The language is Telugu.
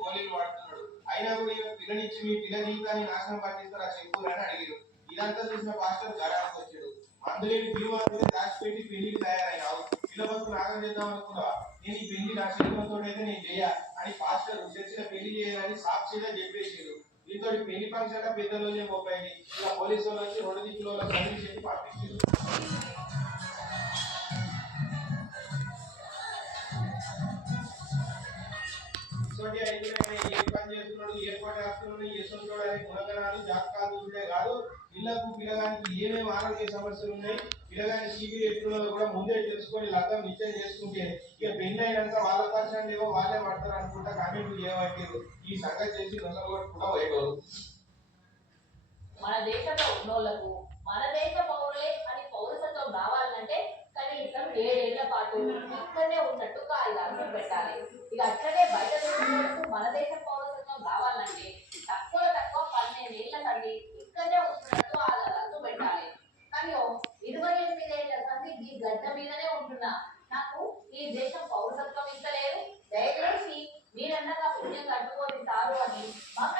గోళీలు వాడుతున్నాడు. అయినా కూడా ఈయన పిల్లనిచ్చి మీ పిల్ల జీవితాన్ని నాశనం పట్టిస్తారా చెప్పులు అని అడిగారు. ఇదంతా చూసిన పాస్టర్ గడానికి వచ్చాడు. మందులేని తీర్మానం దాచిపెట్టి పెళ్లికి తయారైనావు, పిల్ల బతుకు నాగం చేద్దాం అనుకున్నావా? నేను ఈ పెళ్లి నా చేతులతో అయితే నేను చేయ అని పాస్టర్ చర్చిన పెళ్లి చేయాలని సాక్షిగా చెప్పేసాడు. దీంతో పెళ్లి ఫంక్షన్ పెద్దలు పోయింది. ఇలా పోలీసు వాళ్ళు వచ్చి 2 దిక్కుల సర్వీస్ చెప్పి పంపించారు. ఏ పని చేస్తున్నాడు, ఏర్పాటు చేస్తున్నాడు, చేస్తున్నాడు అనే గుణగణాలు జాతకాలు చూసుడే కాదు, పిల్లకు పిల్లగానికి ఏమేమి ఆరోగ్య సమస్యలు ఉన్నాయి, పిల్లగాని సిబి ఎట్లున్నదో కూడా ముందే తెలుసుకొని లగ్గం నిశ్చయం చేసుకుంటే ఇక పెళ్లి అయినాక వాళ్ళ పరిచయం లేవో వాళ్ళే పడతారు అనుకుంటా. కానీ నువ్వు ఏమంటారు ఈ సంగతి చేసి నొసలు కూడా వైపోదు. మన దేశంలో ఉన్నోళ్లకు మన దేశ పౌరులే అని పౌరసత్వం రావాలంటే కనీసం 7 ఏళ్ల పాటు ఇక్కడనే ఉన్నట్టు కాగితాలు పెట్టాలి. ఇక అట్లనే బయట దేశంలో మన దేశ పౌరసత్వం రావాలంటే తక్కువ 12 ఏళ్ల సంది ఇక్కడనే ఉంటున్నట్టు ఆధారాలు పెట్టాలి. కానీ 28 ఏళ్ల సంది ఈ గడ్డ మీదనే ఉంటున్నా, నాకు ఈ దేశం పౌరసత్వం ఇస్తలేదు, దయచేసి మీరన్నా పుణ్యం కట్టుకొని సారు అని మాకు